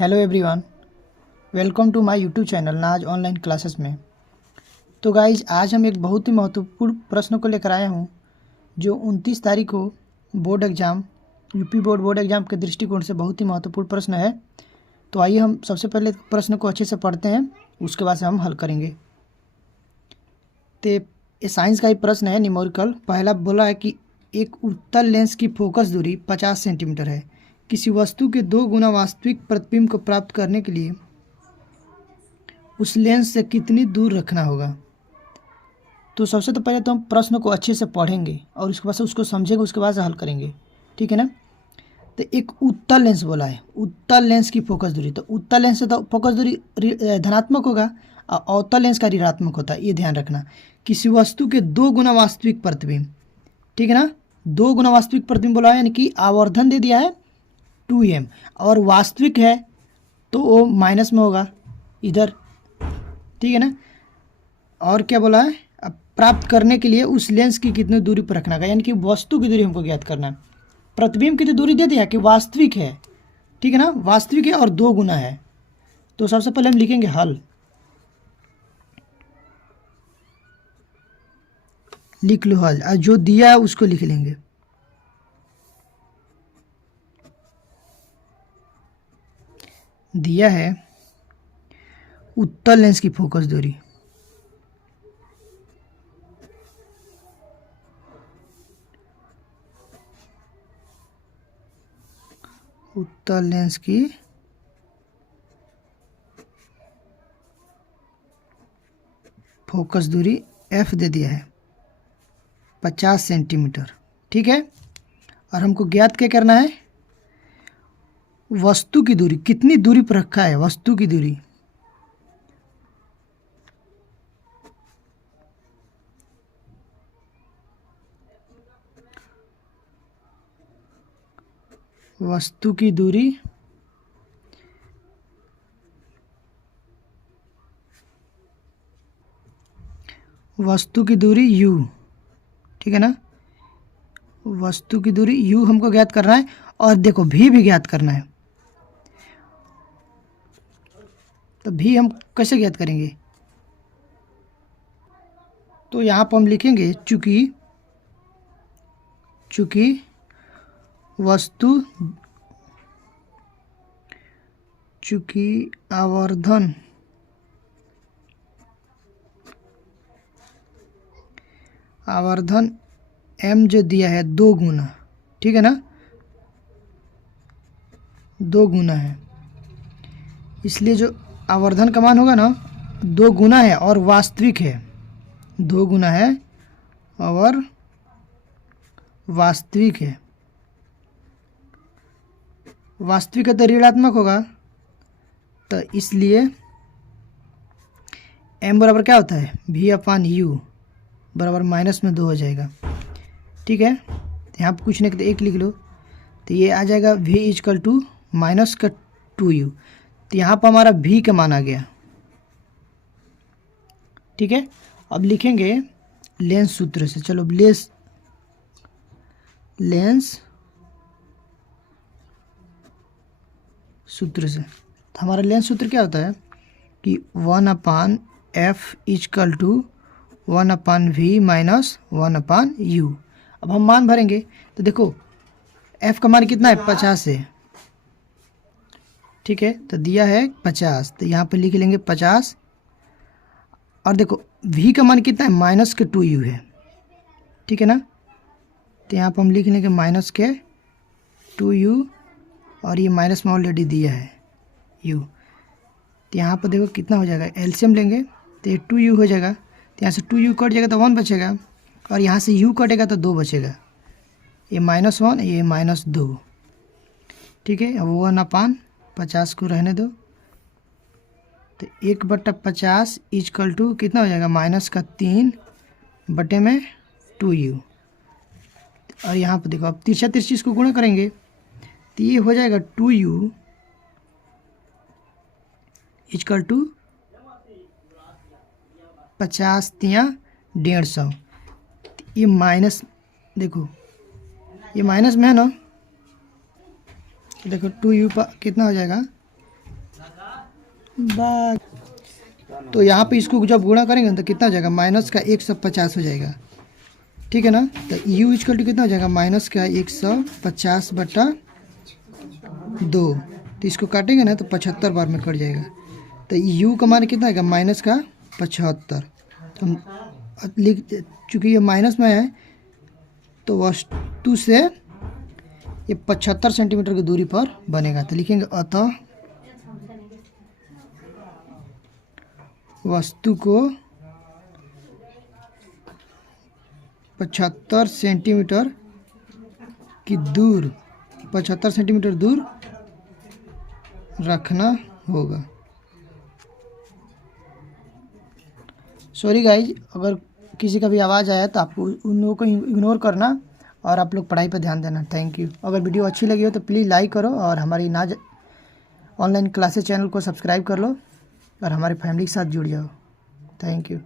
Hello everyone, welcome to my YouTube channel Naaz online classes में। तो guys आज हम एक बहुत ही महत्वपूर्ण प्रश्न को लेकर आए हूँ जो 29 तारीख को board exam UP board exam के दृष्टिकोण से बहुत ही महत्वपूर्ण प्रश्न है। तो आइए हम सबसे पहले प्रश्न को अच्छे से पढ़ते हैं, उसके बाद से हम हल करेंगे। तो ये साइंस का ही प्रश्न है, न्यूमेरिकल। पहला बोला है कि एक उत्तल लेंस की फोकस दूरी 50 सेंटीमीटर है। किसी वस्तु के 2 गुना वास्तविक प्रतिबिंब को प्राप्त करने के लिए उस लेंस से कितनी दूर रखना होगा। तो सबसे तो पहले तो हम प्रश्न को अच्छे से पढ़ेंगे और उसके बाद से उसको समझेंगे, उसके बाद से हल करेंगे, ठीक है ना। तो एक उत्तल लेंस बोला है, उत्तल लेंस की फोकस दूरी। तो उत्तल लेंस से तो फोकस दूरी धनात्मक होगा और अवतल लेंस का ऋणात्मक होता है, ये ध्यान रखना। किसी वस्तु के 2 गुना वास्तविक प्रतिबिंब, ठीक है ना, 2 गुना वास्तविक प्रतिबिंब बोला है, यानी कि आवर्धन दे दिया है 2m और वास्तविक है तो वो माइनस में होगा इधर, ठीक है ना। और क्या बोला है, अब प्राप्त करने के लिए उस लेंस की कितनी दूरी पर रखना है, यानी कि वस्तु की दूरी हमको ज्ञात करना है। प्रतिबिंब की तो दूरी दे दिया कि वास्तविक है, ठीक है ना, वास्तविक है और 2 गुना है। तो सबसे पहले हम लिखेंगे हल, लिख लो हल, और जो दिया है उसको लिख लेंगे। दिया है उत्तल लेंस की फोकस दूरी, उत्तल लेंस की फोकस दूरी f दे दिया है 50 सेंटीमीटर, ठीक है। और हमको ज्ञात क्या करना है, वस्तु की दूरी, कितनी दूरी पर रखा है वस्तु की दूरी। वस्तु की दूरी वस्तु की दूरी u, ठीक है ना, वस्तु की दूरी u हमको ज्ञात करना है। और देखो v भी ज्ञात करना है। तो v हम कैसे ज्ञात करेंगे, तो यहाँ पर हम लिखेंगे चूँकि आवर्धन m जो दिया है 2 गुना, ठीक है ना, 2 गुना है, इसलिए जो आवर्धन का मान होगा ना 2 गुना है और वास्तविक है, 2 गुना है और वास्तविक है। वास्तविक है तो ऋणात्मक होगा, तो इसलिए m बराबर क्या होता है, v/u बराबर -2 हो जाएगा, ठीक है। तो यहाँ पर कुछ नहीं, तो 1 लिख लो, तो ये आ जाएगा v = -2u। तो यहाँ पर हमारा v का मान आ गया, ठीक है। अब लिखेंगे लेंस सूत्र से, चलो लेंस सूत्र से। तो हमारा लेंस सूत्र क्या होता है कि 1/f = 1/v - 1/u। अब हम मान भरेंगे, तो देखो f का मान कितना है, 50 है, ठीक है। तो दिया है 50, तो यहाँ पे लिख लेंगे 50। और देखो v का मान कितना है, -2u है, ठीक है ना। तो यहाँ पर हम लिख लेंगे -2u और ये माइनस में ऑलरेडी दिया है u। तो यहाँ पर देखो कितना हो जाएगा, एलसीएम लेंगे तो ये 2u हो जाएगा। तो यहाँ से 2u कट जाएगा तो 1 बचेगा, और यहाँ से u कटेगा तो 2 बचेगा, ये -1 ये -2, ठीक है। अब 1/50 को रहने दो, तो 1/50 = कितना हो जाएगा, -3/2u। और यहाँ पर देखो अब तिरछा इसको गुणा करेंगे, तो ये हो जाएगा 2u = 50 × 150। ये माइनस, देखो ये माइनस में है ना, देखो 2u पर कितना हो जाएगा, बाय। तो यहाँ पे इसको जब गुणा करेंगे तो कितना हो जाएगा, माइनस का 150 हो जाएगा, ठीक है ना। तो u इक्वल टू कितना हो जाएगा, माइनस का 150/2। तो इसको काटेंगे ना तो 75 बार में कट जाएगा। तो u का मान कितना आएगा, माइनस का 75। तो हम लिख, चूँकि ये माइनस में है तो वस्तु से ये 75 सेंटीमीटर की दूरी पर बनेगा। तो लिखेंगे अतः वस्तु को 75 सेंटीमीटर दूर रखना होगा। सॉरी गाइज, अगर किसी का भी आवाज़ आया तो आपको उन लोगों को इग्नोर करना और आप लोग पढ़ाई पर ध्यान देना। Thank you. अगर वीडियो अच्छी लगी हो तो प्लीज़ लाइक करो और हमारी नाज ऑनलाइन क्लासेस चैनल को सब्सक्राइब कर लो और हमारे फैमिली के साथ जुड़ जाओ। Thank you.